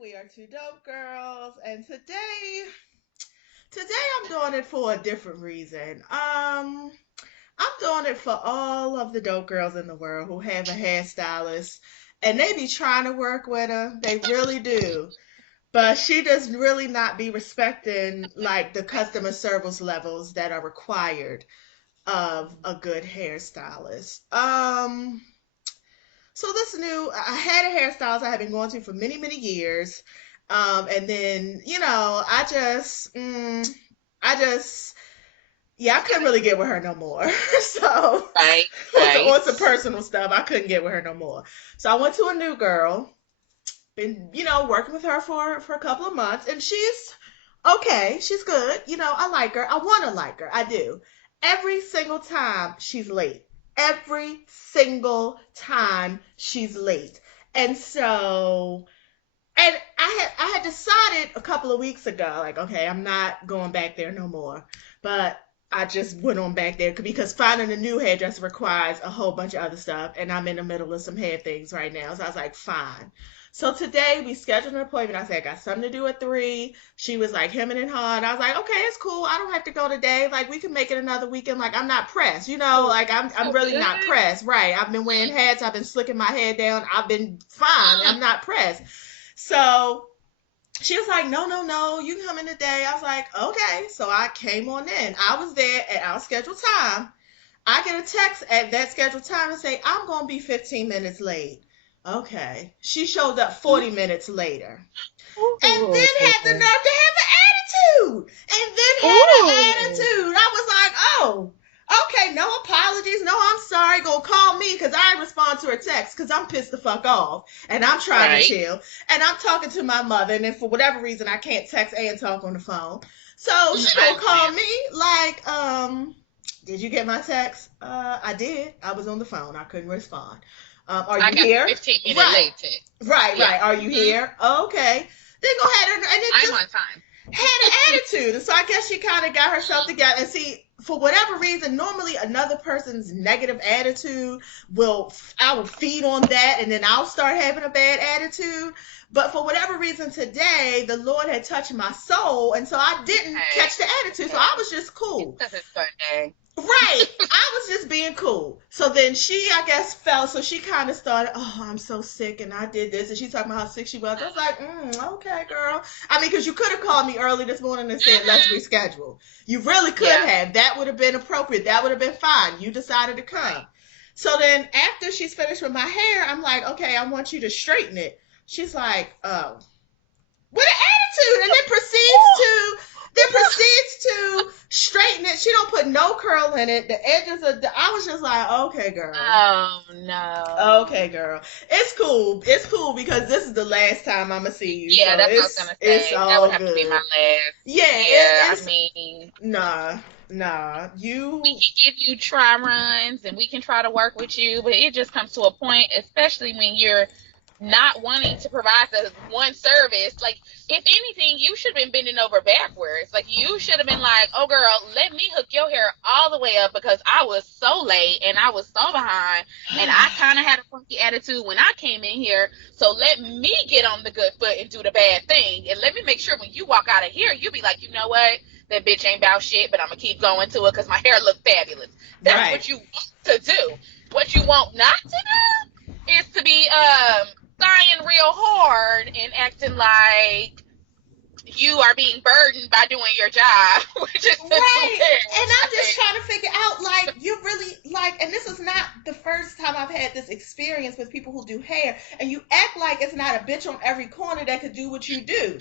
We are two dope girls, and today I'm doing it for a different reason. I'm doing it for all of the dope girls in the world who have a hairstylist, and they be trying to work with her. They really do, but she does really not be respecting like the customer service levels that are required of a good hairstylist. So this new, I had a hairstylist I had been going to for many, many years. And then, I just, yeah, I couldn't really get with her no more. So Right, on right. some personal stuff, I couldn't get with her no more. So I went to a new girl, been, working with her for a couple of months, and she's okay. She's good. I like her. I want to like her. I do. Every single time she's late. Every single time she's late. And so, and I had decided a couple of weeks ago, like, okay, I'm not going back there no more. But I just went on back there because finding a new hairdresser requires a whole bunch of other stuff, and I'm in the middle of some hair things right now. So I was like, fine. So today we scheduled an appointment. I said, I got something to do at 3. She was like hemming and hawing. I was like, okay, it's cool. I don't have to go today. Like, we can make it another weekend. Like, I'm not pressed, Oh, like I'm so really not good. pressed. Right. I've been wearing hats. I've been slicking my hair down. I've been fine. Mm, I'm not pressed. So she was like, no, no, no, you can come in today. I was like, okay. So I came on in. I was there at our scheduled time. I get a text at that scheduled time and say, I'm going to be 15 minutes late. Okay. She showed up 40 minutes later. And ooh, then had the nerve to have an attitude. And then had an ooh, attitude. I was like, oh, okay, no apologies. No, I'm sorry. Go call me because I respond to her text because I'm pissed the fuck off. And I'm trying to right. chill. And I'm talking to my mother. And then for whatever reason, I can't text and talk on the phone. So she I gonna call understand. me like, did you get my text? I did. I was on the phone. I couldn't respond. Are I you got the here? 15-minute Right. late text. Right, Yeah. right. Are you Hmm. here? Okay. Then go ahead and it I'm just on time. had an attitude. And so I guess she kind of got herself together. And see, for whatever reason, normally another person's negative attitude I will feed on that and then I'll start having a bad attitude. But for whatever reason today, the Lord had touched my soul. And so I didn't Okay. catch the attitude. So I Okay. was just It's cool. because it's Sunday. Right. I was just being cool. So then she, I guess, fell. So she kind of started, oh, I'm so sick and I did this. And she's talking about how sick she was. I was like, okay, girl. I mean, because you could have called me early this morning and said, let's Mm-hmm. reschedule. You really could Yeah. have. That would have been appropriate. That would have been fine. You decided to come. Right. So then after she's finished with my hair, I'm like, okay, I want you to straighten it. She's like, oh, with an attitude, and then proceeds to straighten it. She don't put no curl in it. The edges of I was just like, okay, girl. Oh no. Okay, girl. It's cool. It's cool because this is the last time I'ma see you. Yeah, So that's what I was it's gonna it's say. That would all have to be my good. last. Yeah, Yeah, I it's mean, nah, nah. we You can give you try runs and we can try to work with you, but it just comes to a point, especially when you're not wanting to provide the one service. Like, if anything, you should have been bending over backwards. Like, you should have been like, oh, girl, let me hook your hair all the way up because I was so late and I was so behind and I kind of had a funky attitude when I came in here. So let me get on the good foot and do the bad thing. And let me make sure when you walk out of here, you be like, you know what? That bitch ain't about shit, but I'm going to keep going to it because my hair look fabulous. That's right. what you want to do. What you want not to do is to be sighing real hard and acting like you are being burdened by doing your job, which is Right. And I'm just like, trying to figure out, like, you really, like, and this is not the first time I've had this experience with people who do hair, and you act like it's not a bitch on every corner that could do what you do.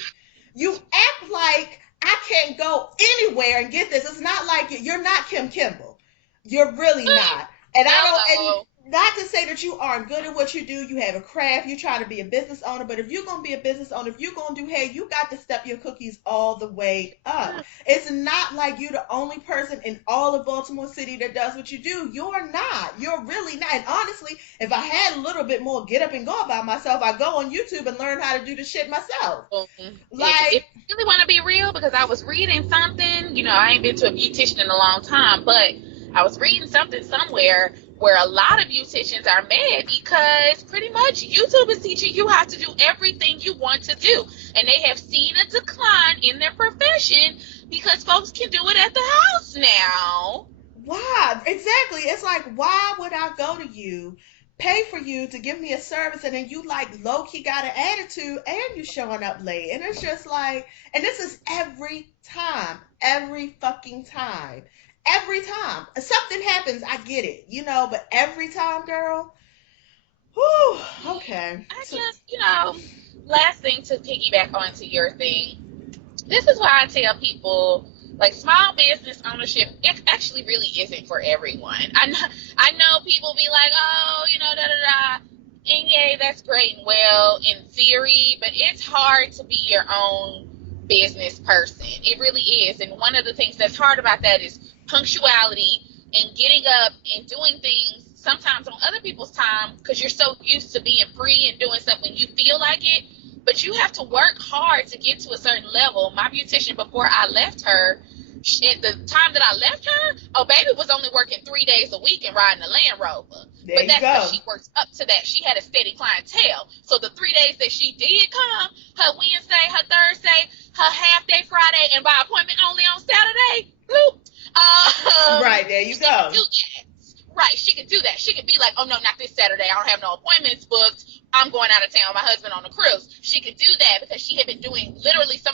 You act like I can't go anywhere and get this. It's not like you're not Kim Kimball. You're really not. And I don't, and hello. not to say that you aren't good at what you do. You have a craft. You're trying to be a business owner. But if you're going to be a business owner, if you're going to do hair, you got to step your cookies all the way up. It's not like you're the only person in all of Baltimore City that does what you do. You're not. You're really not. And honestly, if I had a little bit more get up and go about myself, I go on YouTube and learn how to do the shit myself. If Like, you really want to be real, because I was reading something, I ain't been to a beautician in a long time, but I was reading something somewhere where a lot of beauticians are mad because pretty much YouTube is teaching you how to do everything you want to do. And they have seen a decline in their profession because folks can do it at the house now. Why? Exactly. It's like, why would I go to you, pay for you to give me a service, and then you like low key got an attitude and you showing up late? And it's just like, and this is every time, every fucking time. Every time. If something happens, I get it, you know, but every time, girl. Whew, okay. I just, last thing to piggyback onto your thing, this is why I tell people, like, small business ownership, it actually really isn't for everyone. I know people be like, oh, da da da, and yay, that's great and well in theory, but it's hard to be your own business person. It really is. And one of the things that's hard about that is punctuality and getting up and doing things sometimes on other people's time because you're so used to being free and doing stuff when you feel like it. But you have to work hard to get to a certain level. My beautician, before I left her, at the time that I left her, oh, baby was only working 3 days a week and riding a Land Rover. But that's because she worked up to that. She had a steady clientele. So the 3 days that she did come, her Wednesday, her Thursday, her half day Friday, and by appointment only on Saturday, bloop. Right, there you go. Right, she could do that. She could be like, oh, no, not this Saturday. I don't have no appointments booked. I'm going out of town with my husband on a cruise. She could do that because she had been doing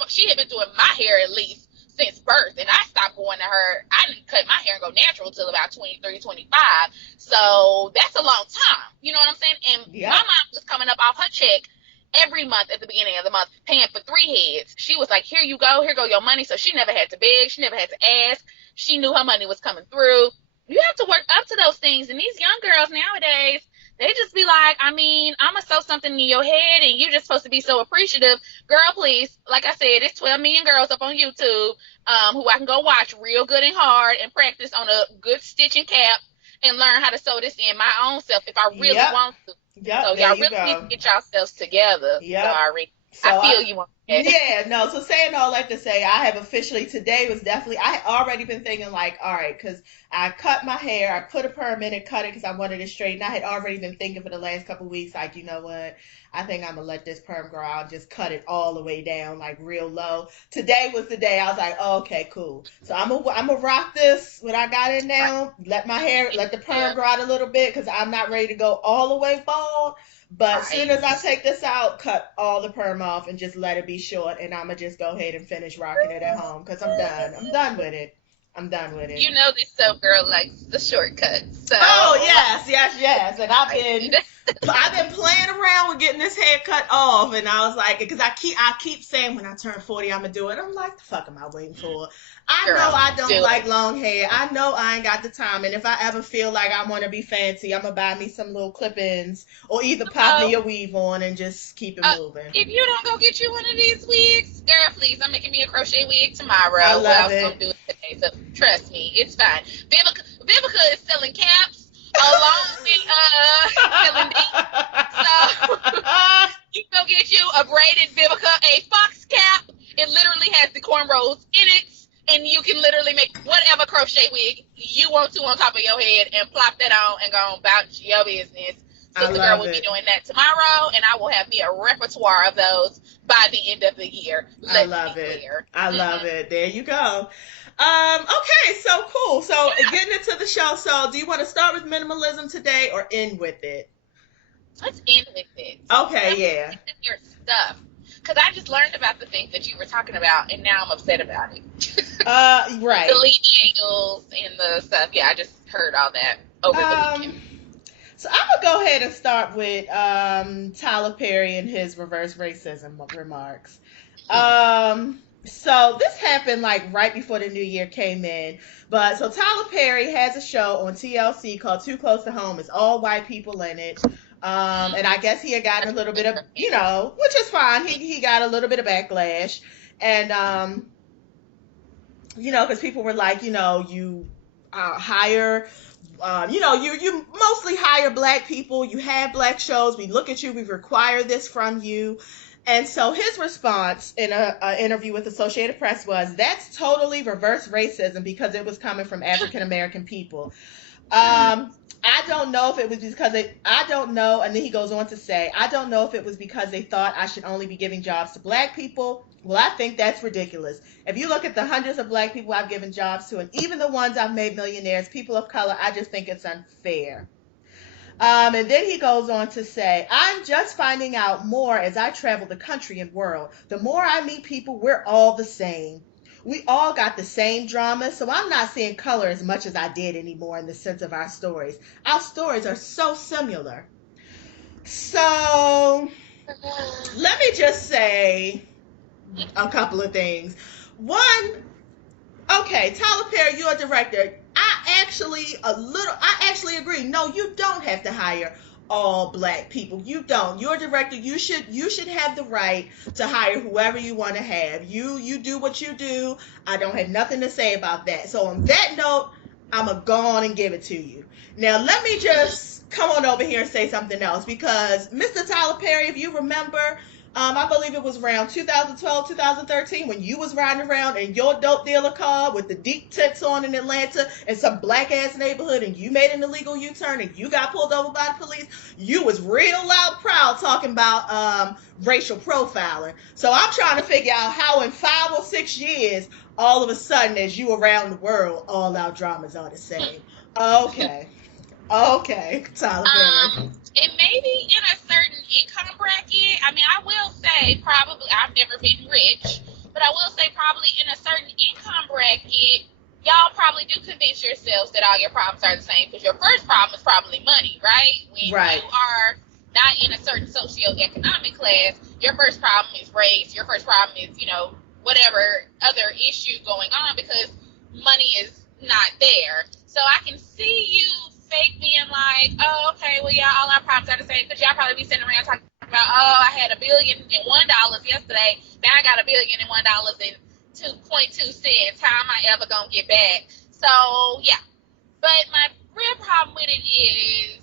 she had been doing my hair at least since birth. And I stopped going to her. I didn't cut my hair and go natural till about 23, 25. So that's a long time. You know what I'm saying? And my mom was coming up off her check every month at the beginning of the month, paying for 3 heads. She was like, here you go. Here go your money. So she never had to beg. She never had to ask. She knew her money was coming through. You have to work up to those things. And these young girls nowadays, they just be like, I'm going to sew something in your head and you're just supposed to be so appreciative. Girl, please. Like I said, it's 12 million girls up on YouTube who I can go watch real good and hard and practice on a good stitching cap and learn how to sew this in my own self if I really want to. So y'all really need to get yourselves together. Sorry. So I feel you on that. Yeah, no, so saying all that to say, I have officially, today was definitely, I had already been thinking like, all right, because I cut my hair, I put a perm in and cut it because I wanted it straight, and I had already been thinking for the last couple of weeks, like, you know what, I think I'm going to let this perm grow out, just cut it all the way down, like real low. Today was the day I was like, oh, okay, cool. So I'm gonna rock this, what I got in now, let the perm grow out a little bit because I'm not ready to go all the way bald. But as soon as I take this out, cut all the perm off and just let it be short, and I'm going to just go ahead and finish rocking it at home because I'm done. I'm done with it. You know this soap girl likes the shortcuts. So. Oh, yes. And I've been playing around with getting this hair cut off, and I was like, because I keep saying when I turn 40, I'm going to do it. I'm like, the fuck am I waiting for? I know I don't like long hair. I know I ain't got the time. And if I ever feel like I want to be fancy, I'm going to buy me some little clip-ins or either pop me a weave on and just keep it moving. If you don't go get you one of these wigs, girl, please, I'm making me a crochet wig tomorrow. I love it. I was going to do it today, so trust me, it's fine. Vivica is selling caps along with selling dates. So you can go get you a braided Vivica, a fox cap. It literally has the cornrows in it. And you can literally make whatever crochet wig you want to on top of your head and plop that on and go on about your business. So the girl will be doing that tomorrow, and I will have me a repertoire of those by the end of the year. I love it. There you go. Okay, so cool. So getting into the show. So do you want to start with minimalism today or end with it? Let's end with it. Okay, Let's your stuff. Because I just learned about the things that you were talking about, and now I'm upset about it. Right. The lead angles and the stuff. Yeah, I just heard all that over the weekend. So I'm going to go ahead and start with Tyler Perry and his reverse racism remarks. So this happened like right before the new year came in. But so Tyler Perry has a show on TLC called Too Close to Home. It's all white people in it. And I guess he had gotten a little bit of, which is fine. He got a little bit of backlash. And, because people were like, you hire, you mostly hire black people. You have black shows. We look at you. We require this from you. And so his response in an interview with Associated Press was, that's totally reverse racism because it was coming from African American people. I don't know if it was because I don't know. And then he goes on to say, I don't know if it was because they thought I should only be giving jobs to black people. Well, I think that's ridiculous. If you look at the hundreds of black people I've given jobs to, and even the ones I've made millionaires, people of color, I just think it's unfair. And then he goes on to say, I'm just finding out more as I travel the country and world. The more I meet people, we're all the same. We all got the same drama, so I'm not seeing color as much as I did anymore in the sense of our stories. Our stories are so similar. So let me just say a couple of things. One, okay, Tyler Perry, you're a director. I actually agree. No, you don't have to hire all black people. You don't. You're a director. You should have the right to hire whoever you want to have. You do what you do. I don't have nothing to say about that. So on that note, I'm gonna go on and give it to you. Now let me just come on over here and say something else, because Mr. Tyler Perry, if you remember, I believe it was around 2012, 2013 when you was riding around in your dope dealer car with the deep tents on in Atlanta in some black ass neighborhood, and you made an illegal U-turn and you got pulled over by the police. You was real loud proud talking about racial profiling. So I'm trying to figure out how in 5 or 6 years, all of a sudden, as you around the world, all our dramas are the same. Okay. Okay, Tyler Perry. It may be in a certain income bracket. I mean, I will say probably, I've never been rich, but I will say probably in a certain income bracket, y'all probably do convince yourselves that all your problems are the same, because your first problem is probably money, right? When Right. you are not in a certain socioeconomic class, your first problem is race. Your first problem is, whatever other issue going on, because money is not there. So I can see you fake being like, oh, okay, well, yeah, all our problems are the same, because y'all probably be sitting around talking about, oh, I had $1,000,001 yesterday, now I got $1,000,001 and 2.2 cents. How am I ever gonna get back? So yeah, but my real problem with it is,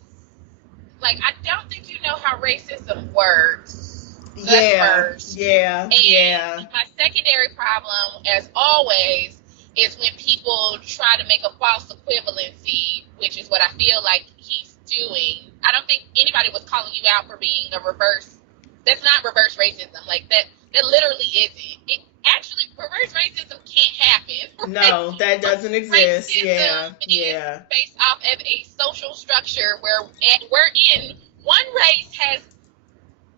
like, I don't think you know how racism works. Yeah, First. yeah, And yeah. my secondary problem, as always, is when people try to make a false equivalency, which is what I feel like he's doing. I don't think anybody was calling you out for being a reverse. That's not reverse racism. Like, that literally isn't. It actually, reverse racism can't happen. No, that doesn't exist. Racism Yeah. is based off of a social structure wherein one race has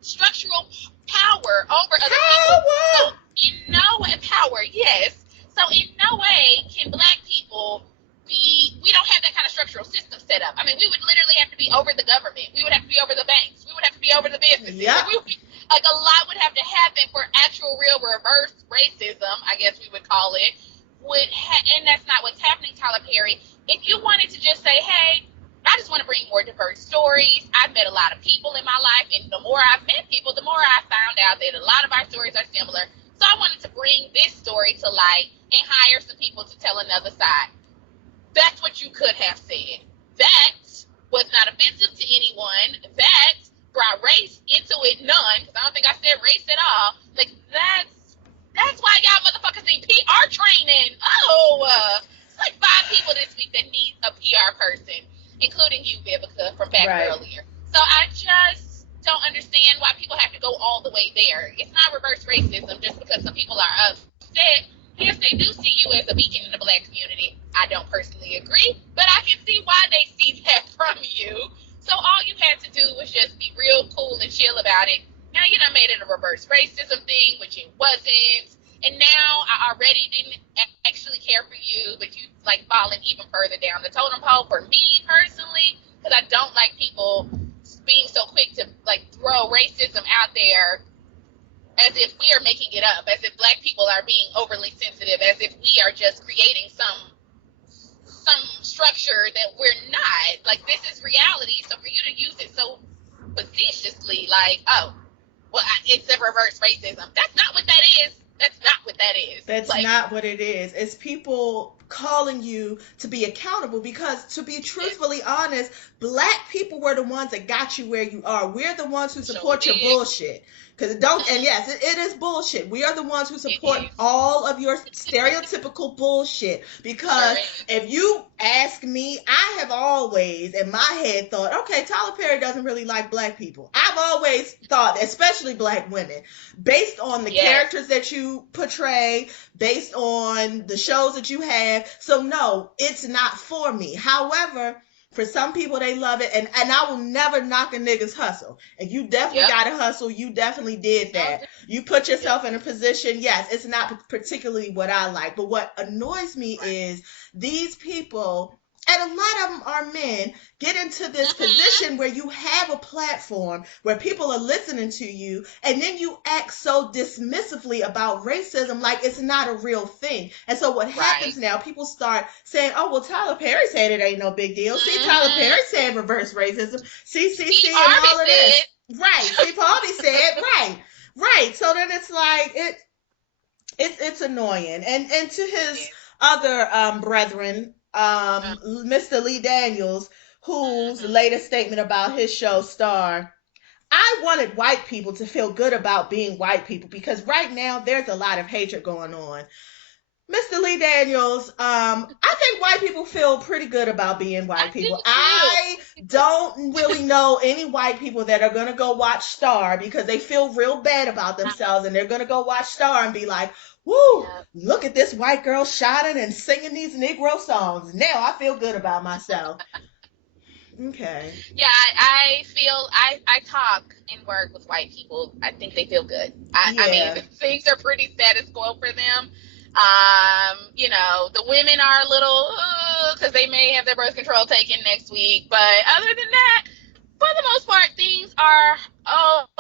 structural power over other people. So in no way, power, yes. So in no way can black people we don't have that kind of structural system set up. I mean, we would literally have to be over the government. We would have to be over the banks. We would have to be over the businesses. Yep. Like, a lot would have to happen for actual real reverse racism, I guess we would call it. And that's not what's happening, Tyler Perry. If you wanted to just say, hey, I just want to bring more diverse stories. I've met a lot of people in my life, and the more I've met people, the more I found out that a lot of our stories are similar. So I wanted to bring this story to light and hire some people to tell another side. That's what you could have said. That was not offensive to anyone. That brought race into it none, because I don't think I said race at all. Like, that's why y'all motherfuckers need PR training. It's like 5 people this week that need a PR person, including you, Vivica, from back earlier. So I just don't understand why people have to go all the way there. It's not reverse racism just because some people are upset. Yes, they do see you as a beacon in the black community. I don't personally agree, but I can see why they see that from you. So all you had to do was just be real cool and chill about it. Now you done made it a reverse racism thing, which it wasn't. And now I already didn't actually care for you, but you like falling even further down the totem pole for me personally, because I don't like people being so quick to like throw racism out there as if we are making it up, as if black people are being overly sensitive, as if we are just creating some structure that we're not. Like, this is reality, so for you to use it so facetiously, like, oh, well, it's a reverse racism. That's not what that is. That's not what that is. That's like, not what it is. It's people calling you to be accountable, because to be truthfully honest, Black people were the ones that got you where you are. We're the ones who support your bullshit. Because yes, it is bullshit. We are the ones who support all of your stereotypical bullshit. Because if you ask me, I have always in my head thought, okay, Tyler Perry doesn't really like Black people. I've always thought, especially Black women, based on the characters that you portray, based on the shows that you have. So no, it's not for me. However, for some people, they love it, and I will never knock a nigga's hustle. And you definitely got to hustle. You definitely did that. You put yourself in a position. Yes, it's not particularly what I like, but what annoys me is these people, and a lot of them are men, get into this position where you have a platform where people are listening to you, and then you act so dismissively about racism like it's not a real thing. And so what happens now, people start saying, oh, well, Tyler Perry said it ain't no big deal. See, Tyler Perry said reverse racism. See, and all of this. Right. SteveHarvey said, right. So then it's like, it's annoying. And to his other brethren, Mr. Lee Daniels, whose latest statement about his show Star, I wanted white people to feel good about being white people, because right now there's a lot of hatred going on. Mr. Lee Daniels, I think white people feel pretty good about being white people. I don't really know any white people that are going to go watch Star because they feel real bad about themselves, and they're going to go watch Star and be like, woo, look at this white girl shining and singing these Negro songs. Now I feel good about myself. Okay. Yeah, I feel, I talk and work with white people. I think they feel good. I mean, things are pretty status quo for them. You know, the women are a little, because they may have their birth control taken next week. But other than that, for the most part, things are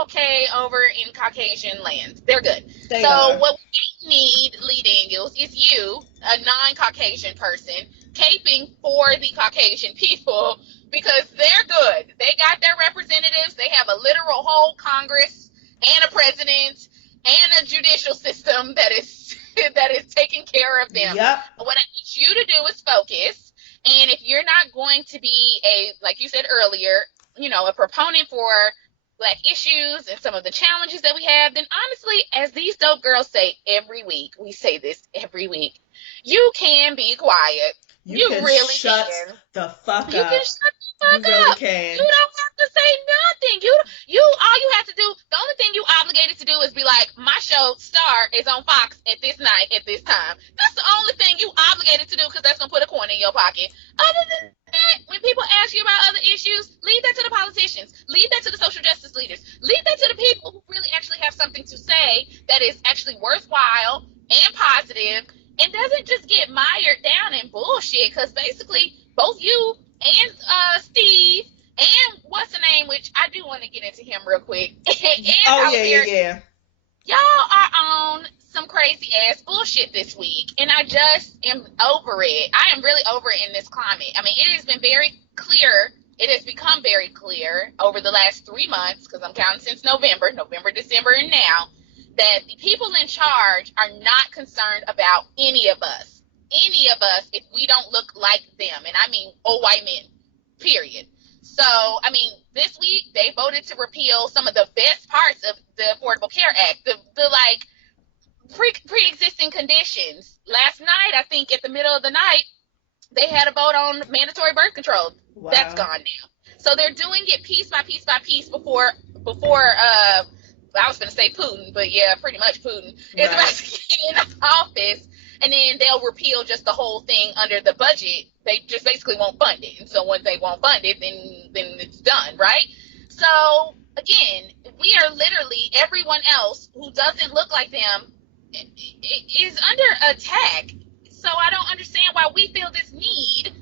okay over in Caucasian lands. They're good. What we need, Lee Daniels, is you, a non-Caucasian person, caping for the Caucasian people, because they're good. They got their representatives. They have a literal whole Congress and a president and a judicial system that is taking care of them. What I need you to do is focus. And if you're not going to be like you said earlier, you know, a proponent for Black issues and some of the challenges that we have, then honestly, as these dope girls say every week, we say this every week, you can be quiet. You can really shut can. the fuck You up. can shut the fuck really up. Can. You don't have to say nothing. You all you have to do, the only thing you obligated to do is be like, my show Star is on Fox at this night at this time. That's the only thing you obligated to do, because that's gonna put a coin in your pocket. Other than that, when people ask you about other issues, leave that to the politicians. Leave that to the social justice leaders. Leave that to the people who really actually have something to say that is actually worthwhile and positive, and doesn't just get mired down in bullshit. Because basically, both you and Steve and what's the name, which I do want to get into him real quick. And y'all are on some crazy ass bullshit this week, and I just am over it. I am really over it in this climate. I mean, it has been very clear. It has become very clear over the last 3 months, because I'm counting since November, December, and now, that the people in charge are not concerned about any of us, if we don't look like them. And I mean old white men, period. So, I mean, this week they voted to repeal some of the best parts of the Affordable Care Act, the like pre-existing conditions. Last night, I think at the middle of the night, they had a vote on mandatory birth control. Wow. That's gone now. So they're doing it piece by piece by piece before I was going to say Putin, but yeah, pretty much Putin is about to get in office, and then they'll repeal just the whole thing under the budget. They just basically won't fund it. And so once they won't fund it, then it's done, right? So again, we are literally, everyone else who doesn't look like them is under attack. So I don't understand why we feel this need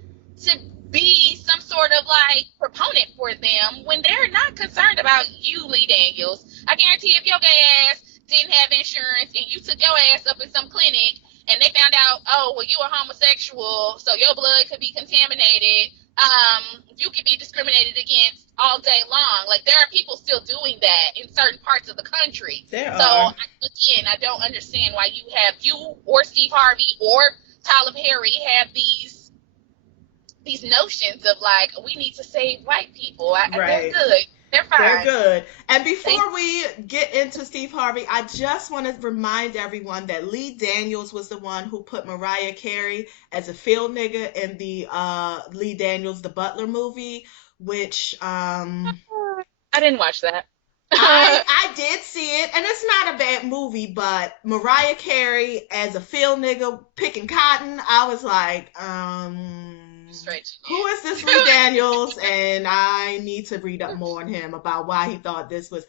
to be some sort of like proponent for them when they're not concerned about you, Lee Daniels. I guarantee if your gay ass didn't have insurance and you took your ass up in some clinic and they found out, oh, well, you are homosexual, so your blood could be contaminated, you could be discriminated against all day long. Like, there are people still doing that in certain parts of the country. Again, I don't understand why you or SteveHarvey or Tyler Perry have these notions of like, we need to save white people. They're Right. good. They're They're fine. good. And They before we get into Steve Harvey, I just want to remind everyone that Lee Daniels was the one who put Mariah Carey as a field nigga in the Lee Daniels The Butler movie, which I didn't watch that. I did see it, and it's not a bad movie, but Mariah Carey as a field nigga picking cotton, I was like, Straight to who you. is this Lee Daniels? And I need to read up more on him about why he thought this was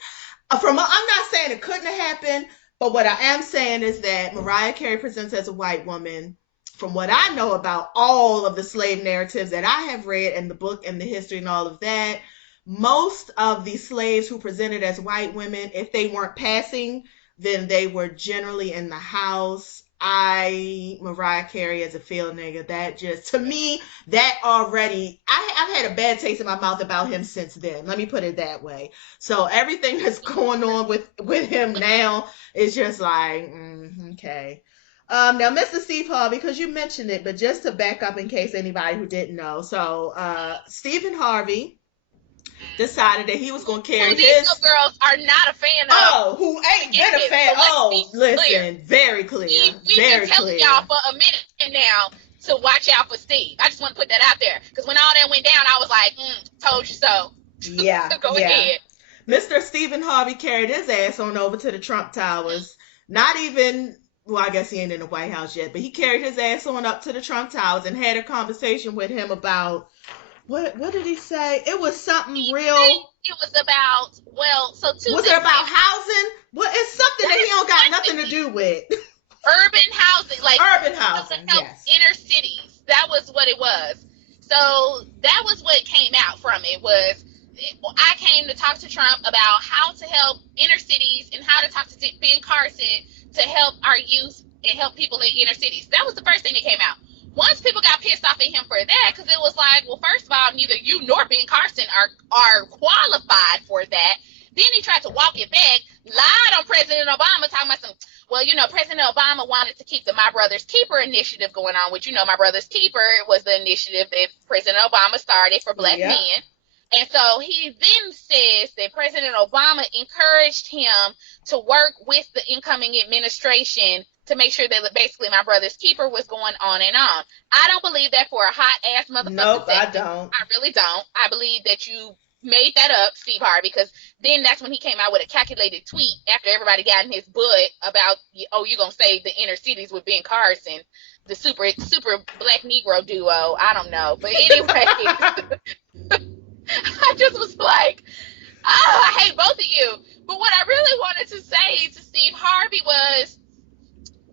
I'm not saying it couldn't have happened, but what I am saying is that Mariah Carey presents as a white woman. From what I know about all of the slave narratives that I have read in the book and the history and all of that, most of the slaves who presented as white women, if they weren't passing, then they were generally in the house. Mariah Carey as a field nigga, that just, to me, that already, I've had a bad taste in my mouth about him since then. Let me put it that way. So everything that's going on with him now is just like, okay. Now, Mr. Steve Harvey, because you mentioned it, but just to back up in case anybody who didn't know. So, Stephen Harvey decided that he was going to carry these his... girls are not a fan of. Oh, who ain't been a fan? Oh, listen, very clear. We've been telling y'all for a minute now to watch out for Steve. I just want to put that out there, because when all that went down, I was like, told you so. Yeah. Go ahead. Mr. Stephen Harvey carried his ass on over to the Trump Towers. Not even, well, I guess he ain't in the White House yet, but he carried his ass on up to the Trump Towers and had a conversation with him about, what did he say? It was something real. It was about, was it about housing? Well, it's something that he don't got nothing to do with. Urban housing, like urban housing, yes. Inner cities. That was what it was. So that was what came out from it. I came to talk to Trump about how to help inner cities and how to talk to Ben Carson to help our youth and help people in inner cities. That was the first thing that came out. Once people got pissed off at him for that, because it was like, well, first of all, neither you nor Ben Carson are qualified for that. Then he tried to walk it back, lied on President Obama, talking about some, President Obama wanted to keep the My Brother's Keeper initiative going on, which, My Brother's Keeper was the initiative that President Obama started for black men. And so he then says that President Obama encouraged him to work with the incoming administration to make sure that basically My Brother's Keeper was going on and on. I don't believe that for a hot-ass motherfucker. Nope, I don't. I really don't. I believe that you made that up, Steve Harvey, because then that's when he came out with a calculated tweet after everybody got in his butt about, you're going to save the inner cities with Ben Carson, the super black Negro duo. I don't know. But anyway, I just was like, I hate both of you. But what I really wanted to say to Steve Harvey was,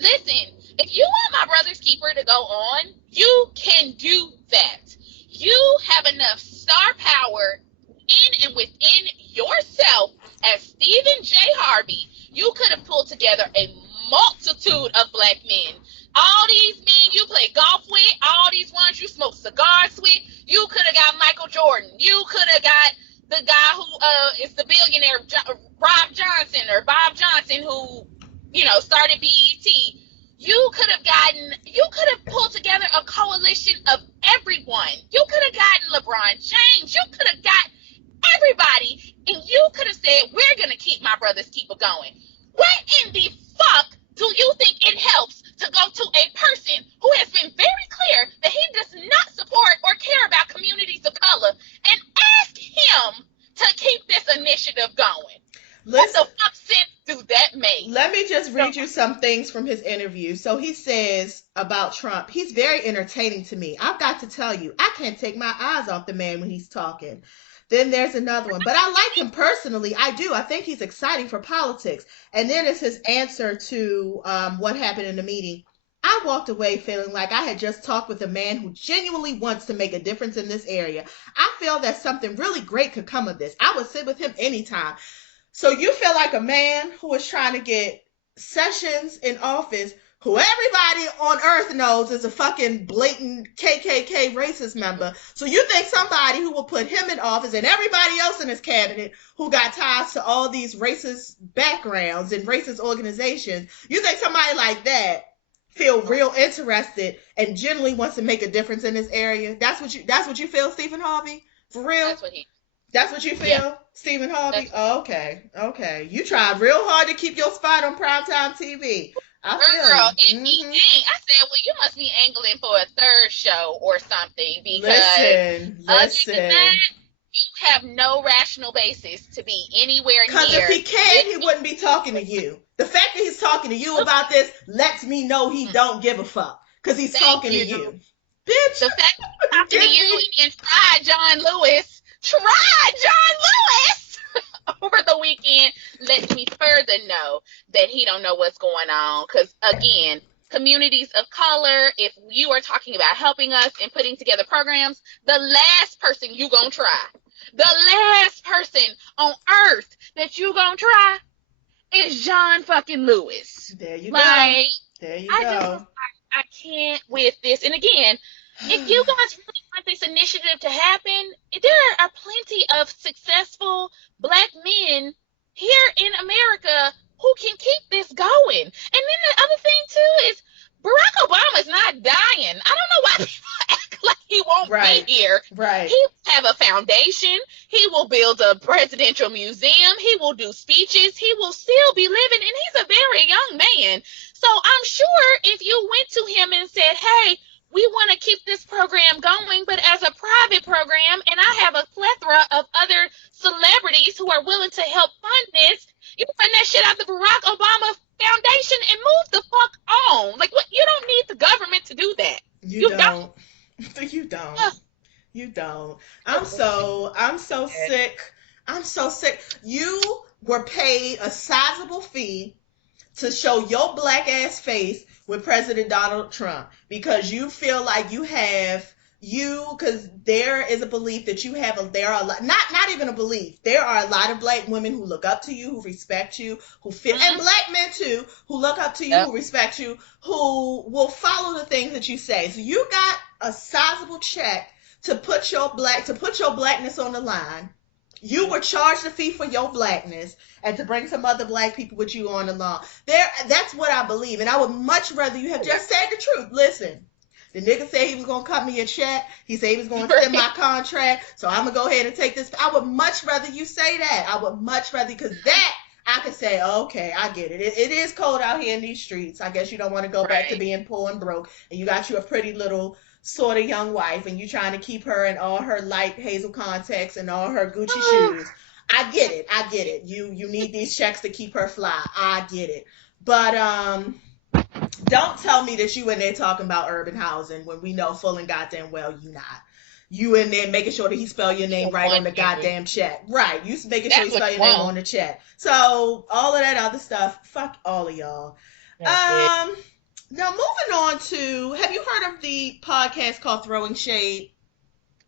listen, if you want My Brother's Keeper to go on, you can do that. You have enough star power in and within yourself as Stephen J. Harvey. You could have pulled together a multitude of black men. All these men you play golf with, all these ones you smoke cigars with, you could have got Michael Jordan. You could have got the guy who is the billionaire, Bob Johnson, who, started BET. You could have pulled together a coalition of everyone. You could have gotten LeBron James. You could have got everybody, and you could have said, we're going to keep My Brother's Keeper going. What in the fuck do you think it helps to go to a person who has been very clear that he does not support or care about communities of color and ask him to keep this initiative going? What the fuck sense do that make? Let me just read you some things from his interview. So he says about Trump, he's very entertaining to me. I've got to tell you, I can't take my eyes off the man when he's talking. Then there's another one. But I like him personally. I do. I think he's exciting for politics. And then it's his answer to what happened in the meeting. I walked away feeling like I had just talked with a man who genuinely wants to make a difference in this area. I feel that something really great could come of this. I would sit with him anytime. So you feel like a man who is trying to get Sessions in office, who everybody on earth knows is a fucking blatant KKK racist member. So you think somebody who will put him in office and everybody else in his cabinet who got ties to all these racist backgrounds and racist organizations, you think somebody like that feel real interested and genuinely wants to make a difference in this area. That's what you feel, SteveHarvey? For real? That's what he. That's what you Yeah. feel, SteveHarvey? That's Oh, okay. Okay. You tried real hard to keep your spot on primetime TV. I feel girl. you. It ain't. I said, well, you must be angling for a third show or something because Listen, other than that, listen. you have no rational basis to be anywhere Because if near he can, he wouldn't be talking to you. The fact that he's talking to you about this lets me know he don't give a fuck. Because he's Thank talking you. to you. Bitch, The fact that he's you talking to get you me? and tried John Lewis over the weekend lets me further know that he don't know what's going on. Because again, communities of color, if you are talking about helping us and putting together programs, the last person you gonna try, the last person on earth that you gonna try is John fucking Lewis. There you Like, go. There you I just go. I can't with this. And again, if you guys really want this initiative to happen, there are plenty of successful Black men here in America who can keep this going. And then the other thing too is Barack Obama's not dying. I don't know why people act like he won't Right. be here. Right. He will have a foundation. He will build a presidential museum. He will do speeches. He will still be living, and he's a very young man. So I'm sure if you went to him and said, hey, we want to keep this program going, but as a private program, and I have a plethora of other celebrities who are willing to help fund this, you fund that shit out the Barack Obama Foundation and move the fuck on. Like, what? You don't need the government to do that. You don't. You don't. You don't. I'm so sick. I'm so sick. You were paid a sizable fee to show your black ass face with President Donald Trump because you feel like you have because there is a belief that there are a lot, not even a belief, there are a lot of Black women who look up to you, who respect you, who feel, and Black men too, who look up to you, who respect you, who will follow the things that you say. So you got a sizable check to put your blackness on the line. You were charged a fee for your blackness and to bring some other Black people with you on along. That's what I believe. And I would much rather you have just said the truth. Listen, the nigga said he was going to cut me a check. He said he was going to send my contract. So I'm going to go ahead and take this. I would much rather you say that. I would much rather, because that I could say, okay, I get it. It is cold out here in these streets. I guess you don't want to go back to being poor and broke. And you got you a pretty little sort of young wife, and you trying to keep her in all her light hazel contacts and all her Gucci shoes. I get it. You need these checks to keep her fly. I get it. But don't tell me that you in there talking about urban housing when we know full and goddamn well you not. You in there making sure that he spell your name right on the goddamn check. Right. You making sure he spell your name on the check. So all of that other stuff, fuck all of y'all. Now, moving on to, have you heard of the podcast called ThrowingShade?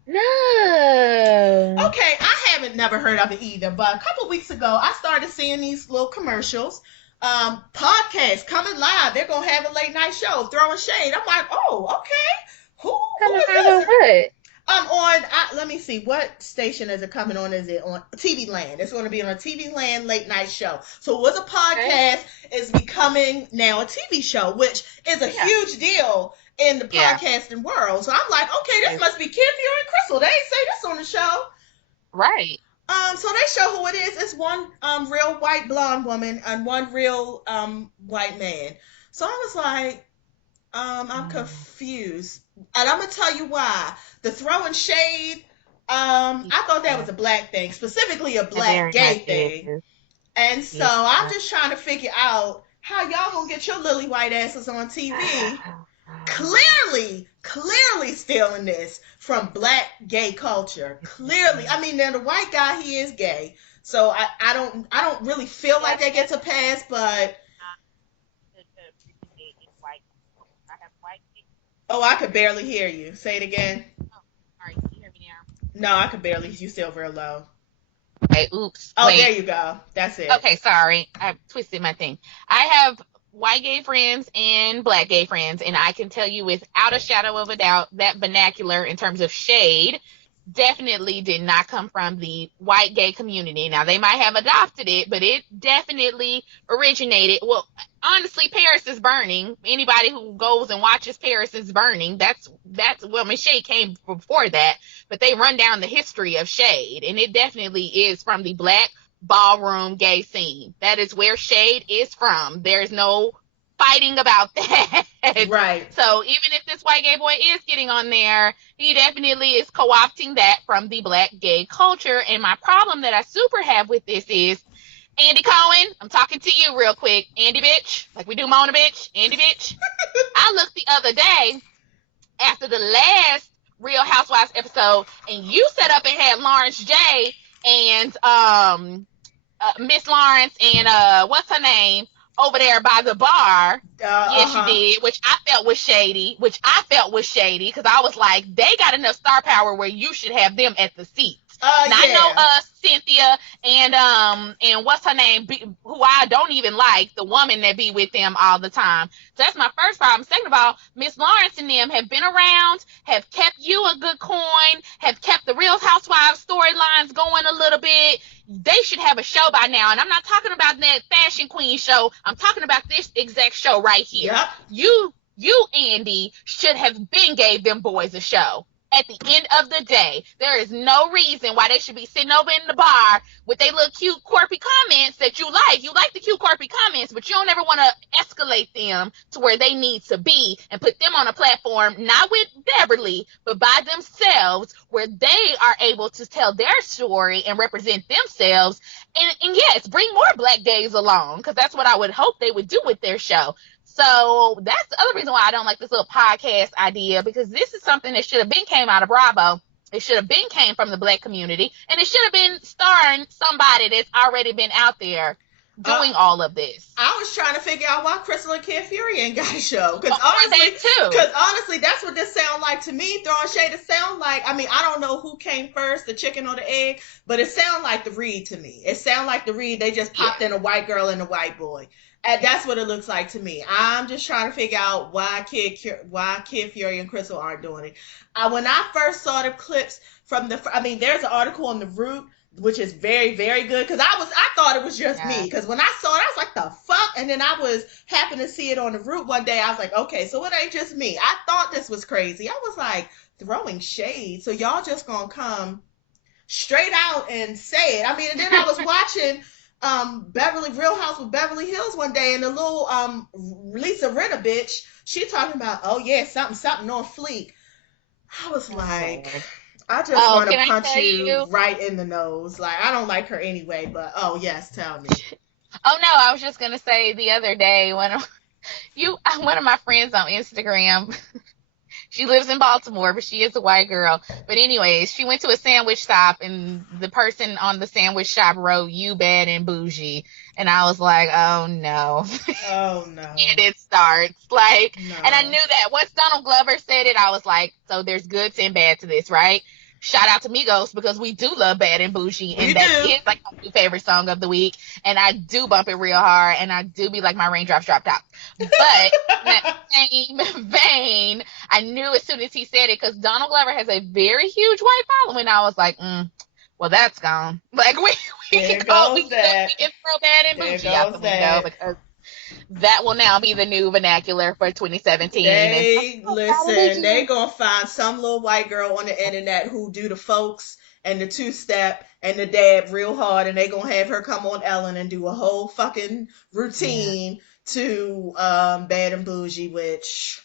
No. Okay, I haven't never heard of it either, but a couple weeks ago, I started seeing these little commercials. Podcast coming live. They're going to have a late night show, Throwing Shade. I'm like, oh, okay. Who is this? What? Let me see, what station is it coming on? Is it on TV Land? It's going to be on a TV Land late night show. So it was a podcast, it's becoming now a TV show, which is a huge deal in the podcasting world. So I'm like, okay, this must be Kid Fury and Crystal. They ain't say this on the show. Right. So they show who it is. It's one real white blonde woman and one real white man. So I was like, I'm confused. And I'm going to tell you why. The Throwing Shade, I thought that was a Black thing, specifically a Black gay thing. And so I'm just trying to figure out how y'all going to get your lily white asses on TV. Clearly stealing this from Black gay culture. Clearly. I mean, now the white guy, he is gay. So I don't really feel like that gets a pass, but oh, I could barely hear you. Say it again. Oh, all right. Can you hear me now? No, I could barely. You still real low. Okay, oops. Oh, wait. There you go. That's it. Okay, sorry. I twisted my thing. I have white gay friends and Black gay friends, and I can tell you without a shadow of a doubt that vernacular in terms of shade definitely did not come from the white gay community. Now, they might have adopted it, but it definitely originated. Well, honestly, Paris is Burning. Anybody who goes and watches Paris is Burning, that's well, I mean, Shade came before that, but they run down the history of Shade, and it definitely is from the black ballroom gay scene. That is where Shade is from. There's no fighting about that. Right. So even if this white gay boy is getting on there, he definitely is co-opting that from the black gay culture. And my problem that I super have with this is, Andy Cohen, I'm talking to you real quick. Andy bitch, like we do Mona bitch, Andy bitch. I looked the other day after the last Real Housewives episode, and you set up and had Lawrence J and Miss Lawrence and what's her name over there by the bar. Yes, you did, which I felt was shady. Because I was like, they got enough star power where you should have them at the seats. I know Cynthia and what's her name, who I don't even like, the woman that be with them all the time. So that's my first problem. Second of all, Miss Lawrence and them have been around, have kept you a good coin, have kept the Real Housewives storylines going a little bit. They should have a show by now. And I'm not talking about that Fashion Queen show. I'm talking about this exact show right here. Yep. You, Andy, should have been gave them boys a show. At the end of the day, there is no reason why they should be sitting over in the bar with their little cute, quirky comments that you like. You like the cute, quirky comments, but you don't ever want to escalate them to where they need to be and put them on a platform, not with Beverly, but by themselves, where they are able to tell their story and represent themselves. And yes, bring more black gays along, because that's what I would hope they would do with their show. So that's the other reason why I don't like this little podcast idea, because this is something that should have been came out of Bravo. It should have been came from the black community, and it should have been starring somebody that's already been out there doing all of this. I was trying to figure out why Crystal and Kid Fury ain't got a show. Because honestly, that's what this sound like to me. Throwing shade, it sound like, I mean, I don't know who came first, the chicken or the egg, but it sound like the Reed to me. It sound like the Reed. They just popped in a white girl and a white boy. And that's what it looks like to me. I'm just trying to figure out why Kid Fury and Crystal aren't doing it. When I first saw the clips from there's an article on The Root, which is very, very good, because I thought it was just me, because when I saw it, I was like, the fuck? And then I happened to see it on The Root one day. I was like, okay, so it ain't just me. I thought this was crazy. I was like, throwing shade. So y'all just gonna come straight out and say it. I mean, and then I was watching Real House with Beverly Hills one day, and the little Lisa Rinna bitch, she talking about, oh yeah, something on fleek. I was like, I just want to punch you right in the nose. Like, I don't like her anyway, but oh yes, tell me. Oh no, I was just gonna say the other day, one of my friends on Instagram, she lives in Baltimore, but she is a white girl. But anyways, she went to a sandwich shop, and the person on the sandwich shop wrote, "You bad and bougie." And I was like, oh no. Oh no. And it starts. Like, no. And I knew that once Donald Glover said it, I was like, so there's good and bad to this, right? Shout out to Migos, because we do love Bad and Bougie, and that is like my favorite song of the week, and I do bump it real hard, and I do be like my raindrops dropped out. But in that same vein, I knew as soon as he said it, because Donald Glover has a very huge white following. I was like, well, that's gone. Like, we can throw Bad and Bougie out the window, because that will now be the new vernacular for 2017. They gonna find some little white girl on the internet who do the folks and the two-step and the dab real hard, and they gonna have her come on Ellen and do a whole fucking routine to Bad and Bougie, which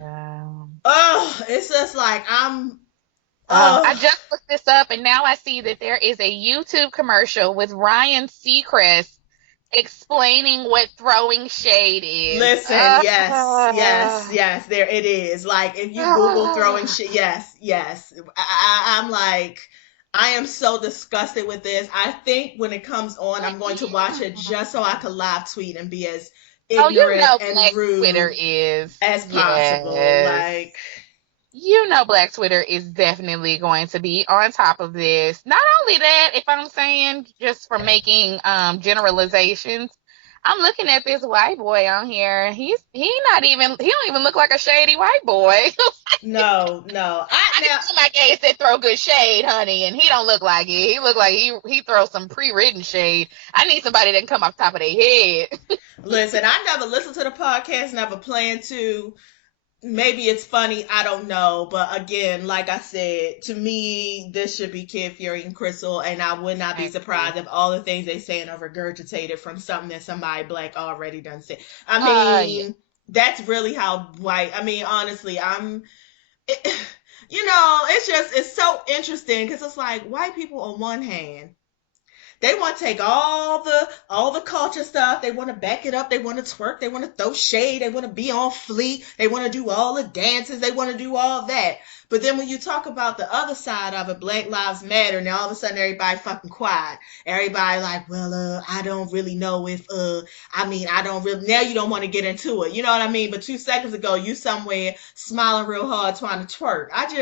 it's just like I just looked this up, and now I see that there is a YouTube commercial with Ryan Seacrest explaining what throwing shade is. Listen, yes, there it is. Like, if you Google throwing shade, yes. I'm like, I am so disgusted with this. I think when it comes on, I'm going to watch it just so I can live tweet and be as ignorant and rude Twitter is as possible. Like, Black Twitter is definitely going to be on top of this. Not only that, if I'm saying, just for making generalizations, I'm looking at this white boy on here. He don't even look like a shady white boy. No. I Now, my case that throw good shade, honey, and he don't look like it. He look like he throws some pre-written shade. I need somebody that can come off top of their head. listen, I never listened to the podcast, never plan to. Maybe it's funny, I don't know. But again, like I said, to me, this should be Kid Fury and Crystal, and I would not be surprised if all the things they saying are regurgitated from something that somebody black already done said. I Yeah. mean, that's really how white. I mean, honestly, it, it's so interesting because it's like white people on one hand, they want to take all the culture stuff. They want to back it up. They want to twerk. They want to throw shade. They want to be on fleek. They want to do all the dances. They want to do all that. But then when you talk about the other side of it, Black Lives Matter, now all of a sudden everybody fucking quiet. Everybody like, well, I don't really know if, I don't really, now you don't want to get into it. You know what I mean? But 2 seconds ago, you somewhere smiling real hard trying to twerk. I'm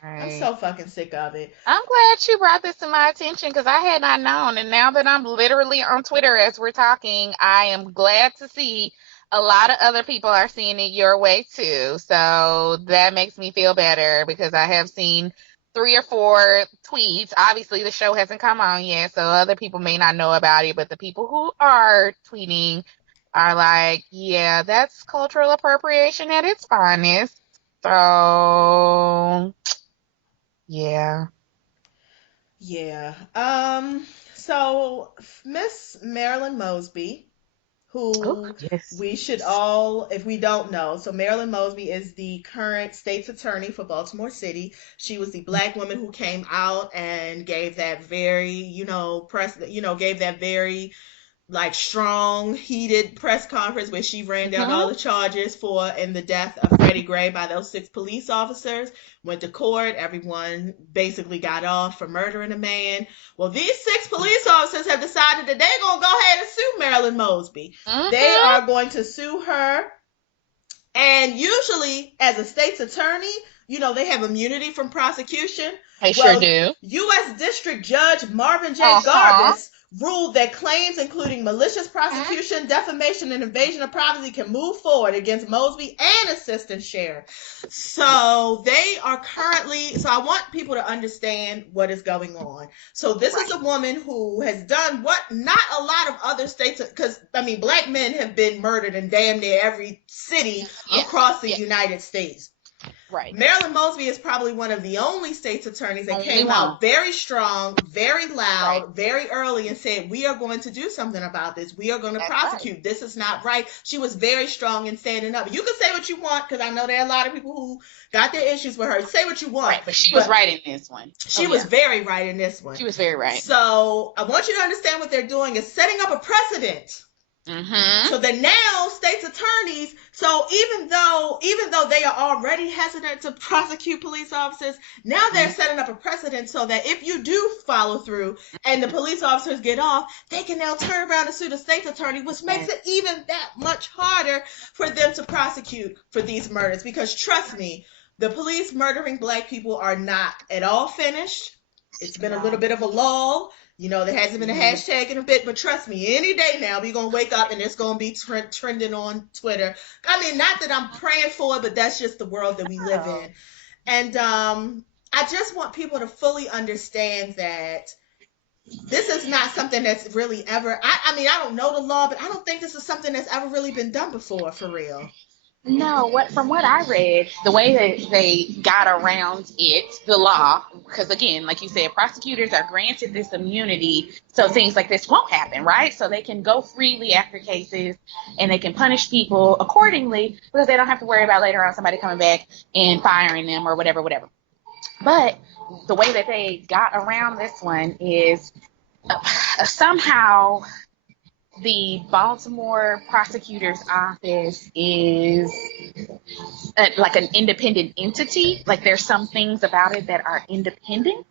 Right. so fucking sick of it. I'm glad you brought this to my attention because I had not known. And now that I'm literally on Twitter as we're talking, I am glad to see a lot of other people are seeing it your way too. So that makes me feel better because I have seen 3 or 4 tweets. Obviously, the show hasn't come on yet, so other people may not know about it, but the people who are tweeting are like, yeah, that's cultural appropriation at its finest. So, yeah. Yeah. So Miss Marilyn Mosby, Oh, who yes. we should all, if we don't know, so Marilyn Mosby is the current state's attorney for Baltimore City. She was the black woman who came out and gave that very, gave that very like strong, heated press conference where she ran down all Hmm. the charges for in the death of Freddie Gray by those 6 police officers. Went to court. Everyone basically got off for murdering a man. Well, these 6 police officers have decided that they're gonna go ahead and sue Marilyn Mosby. They Hmm. are going to sue her, and usually, as a state's attorney, they have immunity from prosecution. They sure Well, do. U.S. District Judge Marvin J. Uh-huh. Garbus ruled that claims including malicious Mhm. prosecution, defamation, and invasion of privacy can move forward against Mosby and Assistant Sheriff. So so I want people to understand what is going on. So this is Right. a woman who has done what not a lot of other states, because I mean, black men have been murdered in damn near every city Yes. across the Yes. United States. Right. Marilyn Mosby is probably one of the only state's attorneys that Only came one. out very strong, very Right. loud, very early and said, we are going to do something about this. We are going to That's right. prosecute. This is not right. She was very strong in standing up. You can say what you want, because I know there are a lot of people who got their issues with her. Say what you want. Right. But she was right in this one. She was very right in this one. She was very right. So I want you to understand what they're doing is setting up a precedent. Mm-hmm. So that now state's attorneys, so even though they are already hesitant to prosecute police officers, now they're setting up a precedent so that if you do follow through and the police officers get off, they can now turn around and sue the state's attorney, which makes it even that much harder for them to prosecute for these murders. Because trust me, the police murdering black people are not at all finished. It's been a little bit of a lull. There hasn't been a hashtag in a bit, but trust me, any day now we're gonna wake up and it's gonna be trending on Twitter. I mean, not that I'm praying for it, but that's just the world that we live in. And I just want people to fully understand that this is not something that's really ever. I mean, I don't know the law, but I don't think this is something that's ever really been done before, for real. No, from what I read, the way that they got around the law, because again, like you said, prosecutors are granted this immunity, so things like this won't happen, right? So they can go freely after cases, and they can punish people accordingly because they don't have to worry about later on somebody coming back and firing them or whatever. But the way that they got around this one is somehow the Baltimore prosecutor's office is like an independent entity. Like there's some things about it that are independent.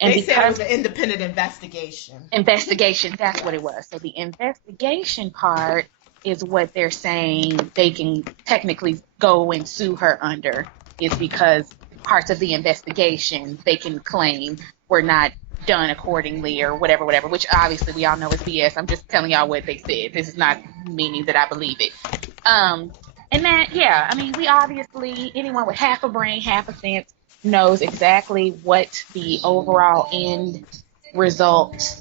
And they said it was an independent investigation. Investigation, that's what it was. So the investigation part is what they're saying they can technically go and sue her under, is because parts of the investigation they can claim were not done accordingly or whatever, which obviously we all know is BS. I'm just telling y'all what they said. This is not meaning that I believe it. And that, yeah, I mean, we obviously, anyone with half a brain, half a sense knows exactly what the overall end result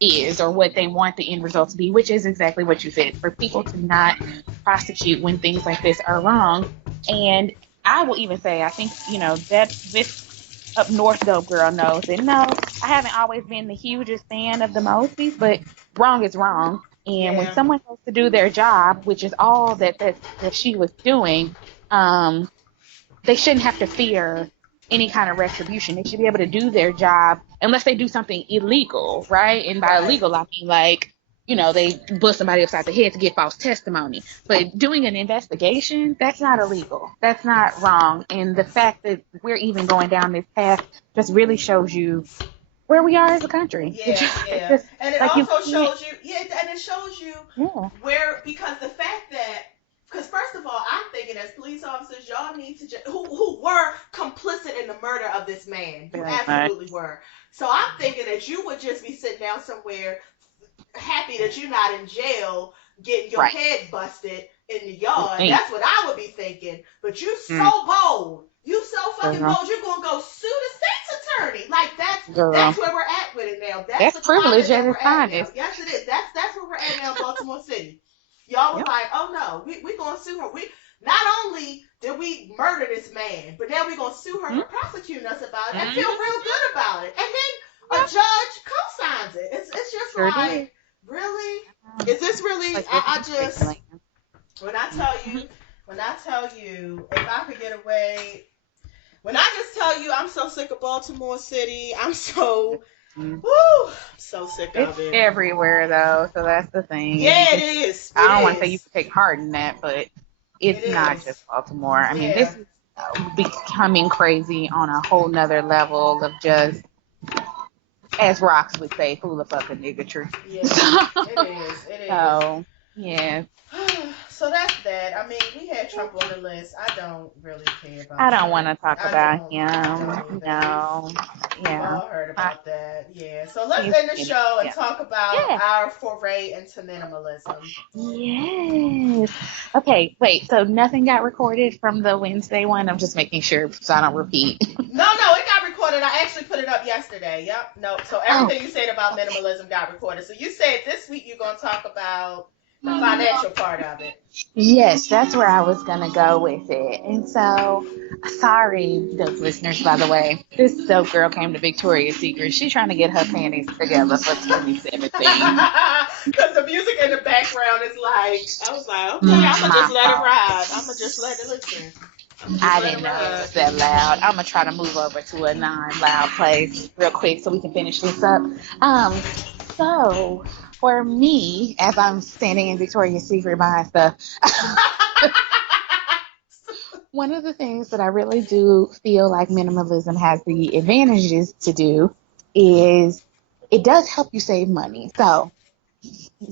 is, or what they want the end result to be, which is exactly what you said, for people to not prosecute when things like this are wrong. And I will even say, I think, that this up north dope girl knows that no, I haven't always been the hugest fan of the Mosbys, but wrong is wrong. And when Yeah. someone goes to do their job, which is all that she was doing, they shouldn't have to fear any kind of retribution. They should be able to do their job unless they do something illegal, right? And by Right. illegal, I mean like, they bust somebody upside the head to get false testimony. But doing an investigation, that's not illegal. That's not wrong. And the fact that we're even going down this path just really shows you where we are as a country. Yeah, It's yeah. just And it like also shows you, yeah, and it shows you yeah. where, because the fact that, because first of all, I'm thinking as police officers, y'all need to who were complicit in the murder of this man. You absolutely were. So I'm thinking that you would just be sitting down somewhere, happy that you're not in jail, getting your head busted in the yard. That's what I would be thinking. But you so bold. You so fucking bold. You're gonna go sue the state's attorney. Like that's where we're at with it now. That's the privilege that we're at at now. Yes, it is. That's where we're at now in Baltimore City. Y'all was like, oh no, we gonna sue her. We not only did we murder this man, but now we gonna sue her for prosecuting us about it and feel real good about it. And then a judge co-signs it. It's just like, really? Is this really? I just when I tell you, if I could get away, when I just tell you, I'm so sick of Baltimore City. I'm so. Woo! I'm so sick of it. It's everywhere though, so that's the thing. Yeah, it is. I don't want to say you can take part in that, but it's not just Baltimore. I mean, this is becoming crazy on a whole nother level of just, as Rocks would say, fool the fucking niggatry. Yeah, it is. So, yeah. So that's that. I mean, we had Trump on the list. I don't really care about I don't want to talk about him. No. We've all heard about that. Yeah. So let's end the show and talk about our foray into minimalism. Yes. Okay, wait. So nothing got recorded from the Wednesday one? I'm just making sure so I don't repeat. No, it got recorded. I actually put it up yesterday. Yep. No. So everything you said about minimalism got recorded. So you said this week you're going to talk about the financial part of it. Yes, that's where I was going to go with it. And so, sorry, those listeners, by the way. This dope girl came to Victoria's Secret. She's trying to get her panties together for 2017. Because the music in the background is like, I was like, okay, I'm going to just let it ride. I'm going to just let it listen. I didn't know it was that loud. I'm going to try to move over to a non-loud place real quick so we can finish this up. So, for me, as I'm standing in Victoria's Secret buying stuff, one of the things that I really do feel like minimalism has the advantages to do is it does help you save money. So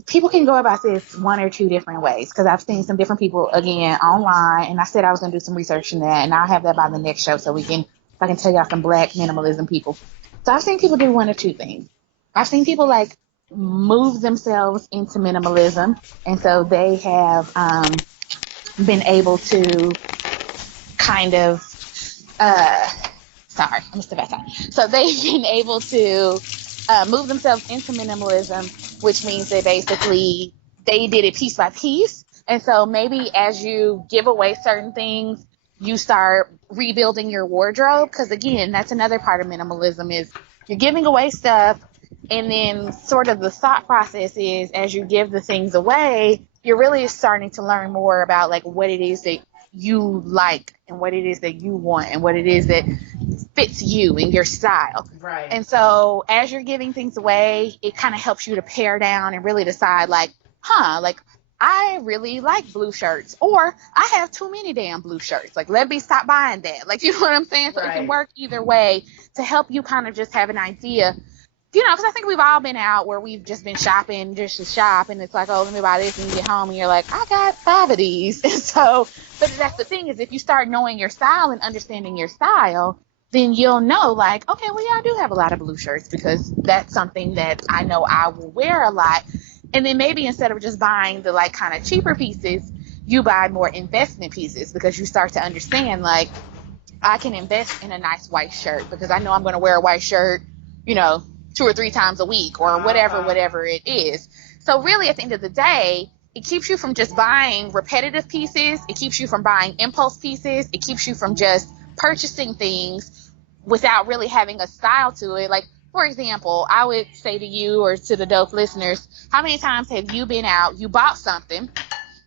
people can go about this one or two different ways, because I've seen some different people, again, online, and I said I was going to do some research in that, and I'll have that by the next show so I can tell y'all some black minimalism people. So I've seen people do one or two things. I've seen people like move themselves into minimalism, and so they have been able to kind of sorry, I'm step outside. So they've been able to move themselves into minimalism, which means that basically they did it piece by piece. And so maybe as you give away certain things, you start rebuilding your wardrobe, because again, that's another part of minimalism is you're giving away stuff. And then sort of the thought process is, as you give the things away, you're really starting to learn more about like what it is that you like and what it is that you want and what it is that fits you and your style. Right. And so as you're giving things away, it kind of helps you to pare down and really decide like, like I really like blue shirts, or I have too many damn blue shirts. Like, let me stop buying that. Like, you know what I'm saying? So It can work either way to help you kind of just have an idea. Because I think we've all been out where we've just been shopping just to shop, and it's like, oh, let me buy this, and you get home and you're like, I got 5 of these. And so, but that's the thing is, if you start knowing your style and understanding your style, then you'll know like, okay, well, yeah, I do have a lot of blue shirts because that's something that I know I will wear a lot. And then maybe instead of just buying the like kind of cheaper pieces, you buy more investment pieces, because you start to understand like, I can invest in a nice white shirt because I know I'm going to wear a white shirt, 2 or 3 times a week or whatever it is. So really, at the end of the day, it keeps you from just buying repetitive pieces. It keeps you from buying impulse pieces. It keeps you from just purchasing things without really having a style to it. Like, for example, I would say to you or to the dope listeners, how many times have you been out, you bought something,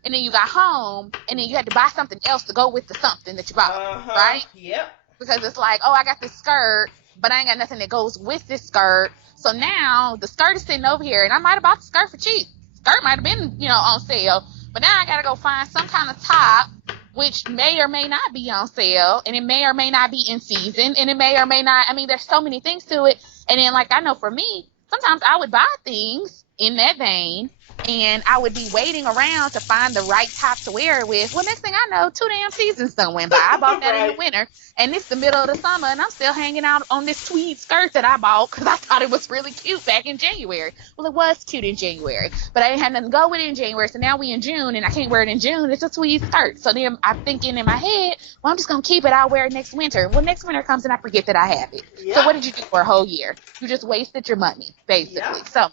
and then you got home, and then you had to buy something else to go with the something that you bought, right? Yep. Because it's like, oh, I got this skirt, but I ain't got nothing that goes with this skirt. So now the skirt is sitting over here, and I might have bought the skirt for cheap. Skirt might have been, on sale, but now I got to go find some kind of top, which may or may not be on sale, and it may or may not be in season, and it may or may not. I mean, there's so many things to it. And then, like, I know for me, sometimes I would buy things in that vein, and I would be waiting around to find the right top to wear it with. Well, next thing I know, 2 damn seasons done went by. I bought that in the winter, and it's the middle of the summer, and I'm still hanging out on this tweed skirt that I bought because I thought it was really cute back in January. Well, it was cute in January, but I didn't have nothing to go with it in January, so now we in June, and I can't wear it in June. It's a tweed skirt. So then I'm thinking in my head, well, I'm just going to keep it. I'll wear it next winter. Well, next winter comes, and I forget that I have it. Yep. So what did you do for a whole year? You just wasted your money, basically. Yep. So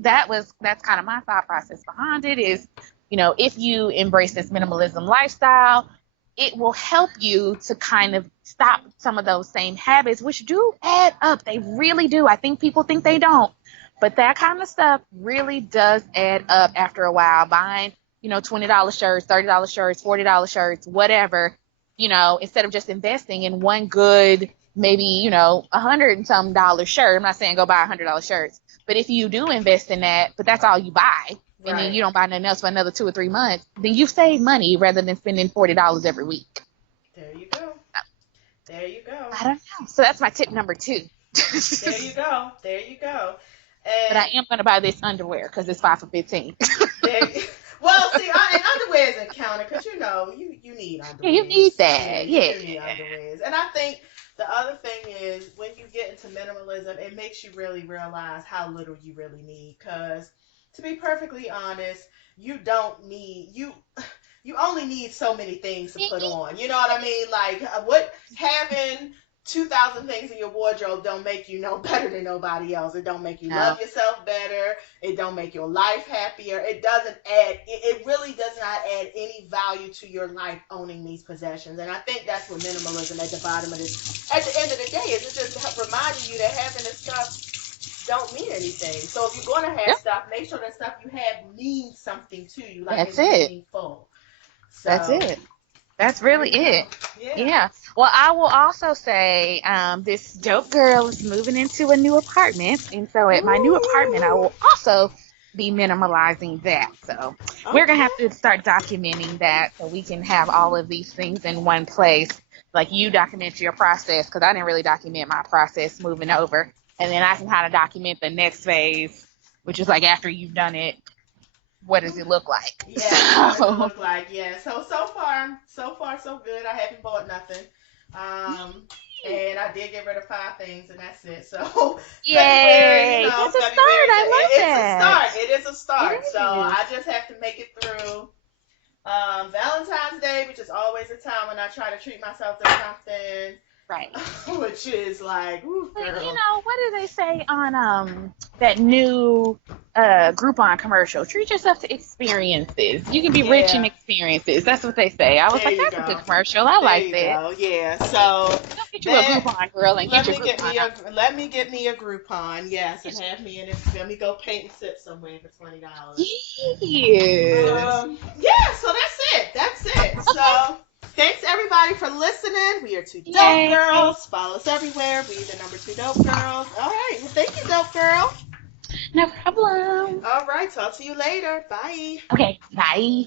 that's kind of my thought process behind it is, if you embrace this minimalism lifestyle, it will help you to kind of stop some of those same habits, which do add up. They really do. I think people think they don't, but that kind of stuff really does add up after a while. Buying, $20 shirts, $30 shirts, $40 shirts, whatever, instead of just investing in one good, maybe, $100 and some dollar shirt. I'm not saying go buy $100 shirts, but if you do invest in that, but that's all you buy, and then you don't buy nothing else for another 2 or 3 months, then you save money rather than spending $40 every week. There you go. There you go. I don't know. So that's my tip number 2. There you go. There you go. But I am going to buy this underwear because it's 5 for 15. Well, see, and underwear isn't counted because, you need underwear. Yeah, you need that. You need underwear. And I think the other thing is when you get into minimalism, it makes you really realize how little you really need. Because to be perfectly honest, you only need so many things to put on. You know what I mean? Like, having 2,000 things in your wardrobe don't make you no better than nobody else. It don't make you love yourself better. It don't make your life happier. It doesn't add, it really does not add any value to your life owning these possessions. And I think that's what minimalism at the bottom of this, at the end of the day, is it just reminding you that having this stuff don't mean anything. So if you're going to have stuff, make sure that stuff you have means something to you. Like it's meaningful. So, that's it. That's really it. Yeah. Well, I will also say this dope girl is moving into a new apartment. And so at my new apartment, I will also be minimalizing that. So we're going to have to start documenting that so we can have all of these things in one place. Like you document your process, because I didn't really document my process moving over. And then I can kind of document the next phase, which is like after you've done it. What does it look like? Yeah, what does it look like? Yeah. So far, so good. I haven't bought nothing. And I did get rid of 5 things, and that's it. So, yay! It's a start. I love that. It is a start. So I just have to make it through Valentine's Day, which is always a time when I try to treat myself to something. Right. Which is like, ooh, girl. What do they say on that new Groupon commercial? Treat yourself to experiences. You can be rich in experiences. That's what they say. I was like, that's a good commercial. I like that. Yeah. So get you a Groupon, girl, and get your Groupon. Let me get me a Groupon, yes, and have me in it. Let me go paint and sip somewhere for $20. Yes. So that's it. So. Thanks, everybody, for listening. We are 2 Dope Girls. Follow us everywhere. We the number 2 Dope Girls. All right. Well, thank you, Dope Girl. No problem. All right. Talk to you later. Bye. Okay. Bye.